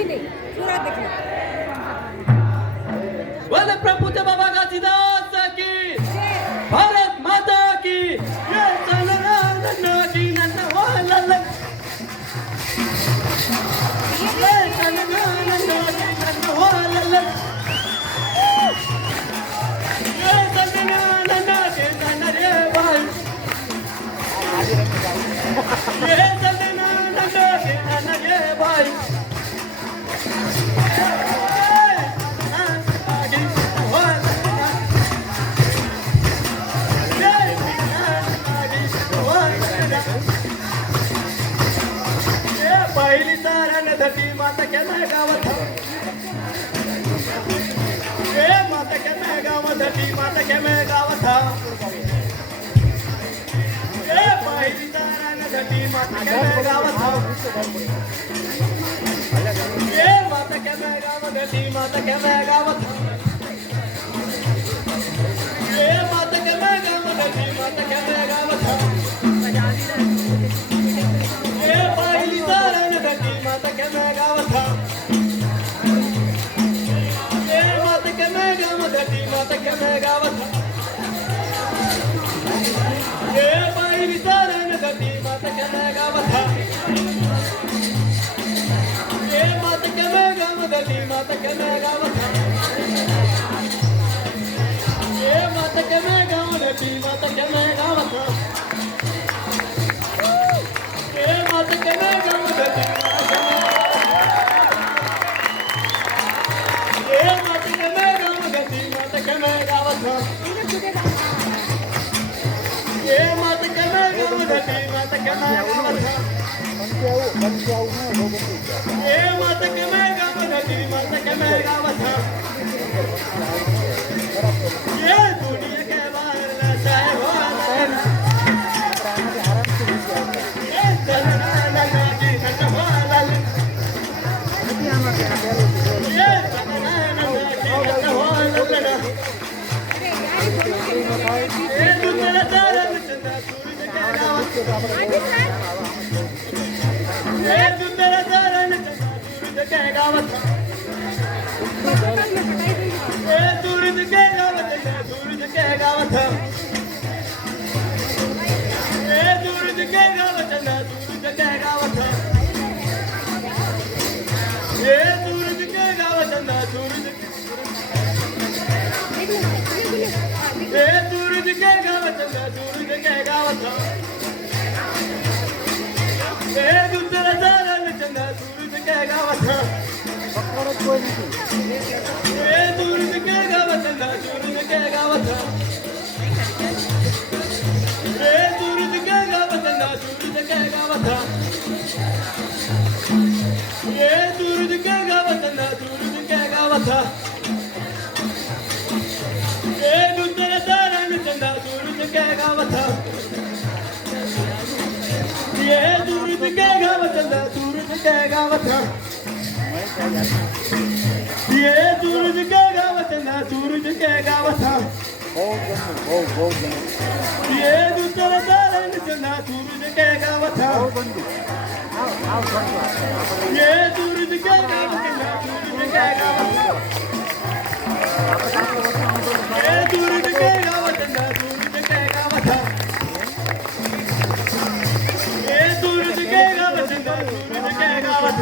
भी नहीं पूरा देखना। बोले प्रभुदेव बाबा घासीदास की, भारत माता की, ये जनगणना की नटवालल, ये जनगणना की नटवालल, ये जनगणना के नरे भाई, ये जनगणना के नरे भाई, पहिली तारण धटी माता केना गावात, ए माता केना गावात धटी माता केना गावात, ए पहिली तारण धटी माता केना गावात, ए माता केना गावात धटी माता केना गावात, ए माता केना गावात धटी माता केना गावात, ए पहिली तारण धटी माता केना गावात, ए माता केना गावात धटी माता केना गावात, ए पहिली तारण धटी माता केना गावात, ए माता केना गावात धटी माता केना गावात, ए माता केना गावात धटी माता केना गावात, ए माता केना गावात धटी ए माता केना गावात धटी माता केना गावात, ए माता केना गावात धटी माता केना गावात, ए माता केना गावात धटी माता केना गावात, ये दुनिया के बाहर साहेब ये जनगणना की नटवालल, ये जनगणना की नटवालल, ये दुनिया तारण चंदा सूरज के गावात, ये दुनिया तारण चंदा सूरज के गावात, ए सूरज के गावात सूरज के गावात, ए सूरज के गावात सूरज के गावात, ए सूरज के गावात सूरज, ए सूरज के गावात सूरज के गावात, ए दुसरा तारण चंदा सूरज के गावात, ए सूरज के गावात सूरज के गावात, ए सूरज के गावात सूरज के गावात, ए सूरज के गावात सूरज के गावात, ए दुसरा तारण चंदा सूरज के गावात, ए सूरज के गावात सूरज के गावात, ये सूरज के गावात सूरज के गावात, ये दुसरा तारण चंदा सूरज के गावात, ये सूरज के गावात सूरज के गावात, ये सूरज के गावात सूरज के गावात, ये सूरज के गावात सूरज के गावात,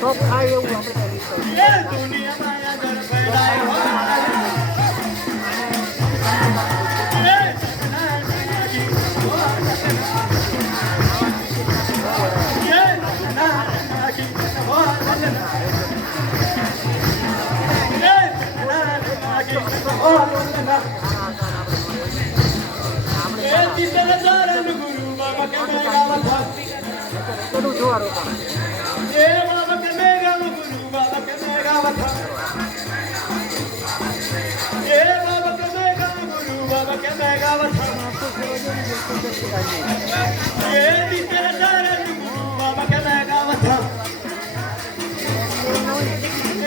तो खाए એવું આપણે કરી ये दुनिया माया घर फैलाए हो, ये जनगणना की ये जनगणना की नटवालल, ये जनगणना की नटवालल, ये तीसरा तारण गुरु बाबा केना गावात, બધું જોવાનું ए बाबा केना गावात गुरु बाबा केना गावात, ए बाबा केना गावात गुरु बाबा केना गावात, ए तीसरा तारण गुरु बाबा केना गावात,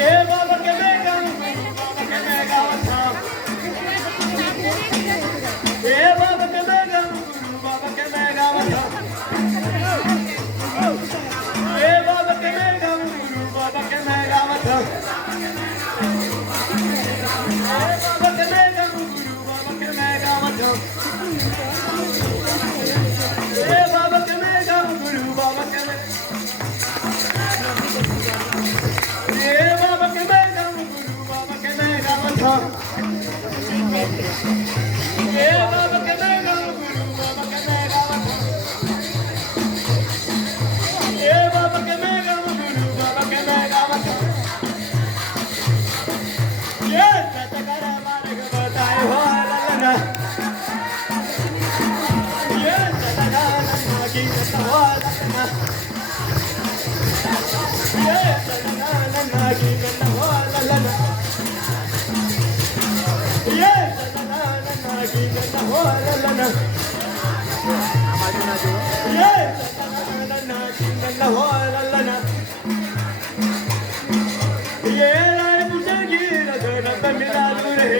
ए बाबा केना गावात गुरु बाबा केना गावात, ए बाबा केना गावात गुरु नागी नन्ना हो ललना ये नागी नन्ना हो ललना ये नागी नन्ना हो ललना ये लाल बुझगी रगड़ पे मिला दूर है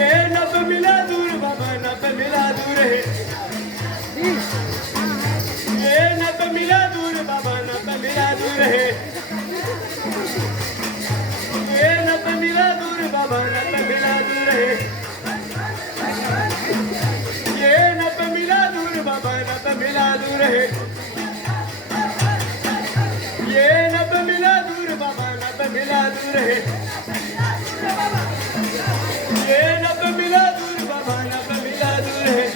ये नब मिला दूर बाबा नब मिला दूर है ये नब मिला दूर बाबा नब मिला दूर है ये नब मिला दूर बाबा नब मिला दूर है ये नब मिला दूर बाबा नब मिला दूर है ये नब मिला दूर बाबा नब मिला दूर है ये नब मिला दूर बाबा नब मिला दूर है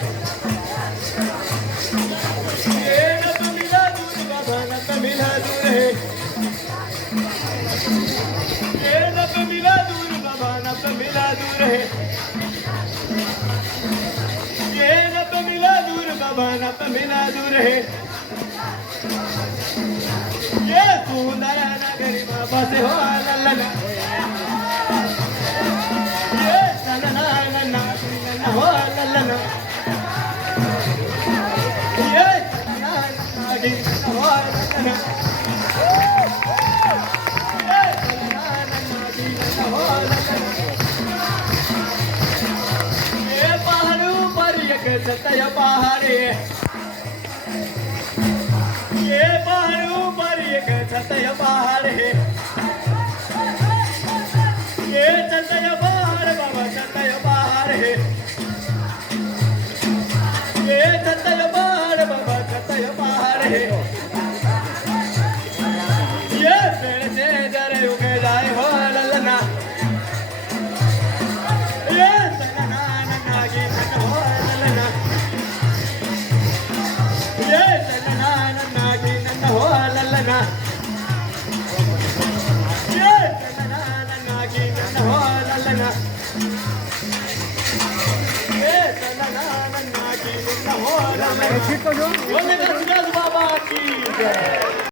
ये नब मिला दूर बाबा नब मिला दूर है ये नब मिला दूर बाबा नब मिला दूर है ये नब मिला दूर बाबा नब मिला दूर है ये सुंदर नगरी बाबा से हो ललना ये ललना ललना ललना हो ललना ये ललना नागी हो ललना ये ललना नागी हो ललना ये पहाड़ू पर एक सतय पहाड़े ये पहाड़ू पर एक छतय पहाड़ है ये छतय पहाड़ बाबा छतय पहाड़ है ये छतय पहाड़ बाबा छतय पहाड़ है ये पेड़ से जरे उगे जाए हो ललना ये सलना नागी हो ललना ये सलना नागी हो ललना ये सलना नागी हो ललना ये सलना नागी हो ललना ठीक तो जो बोले बाबा की जय।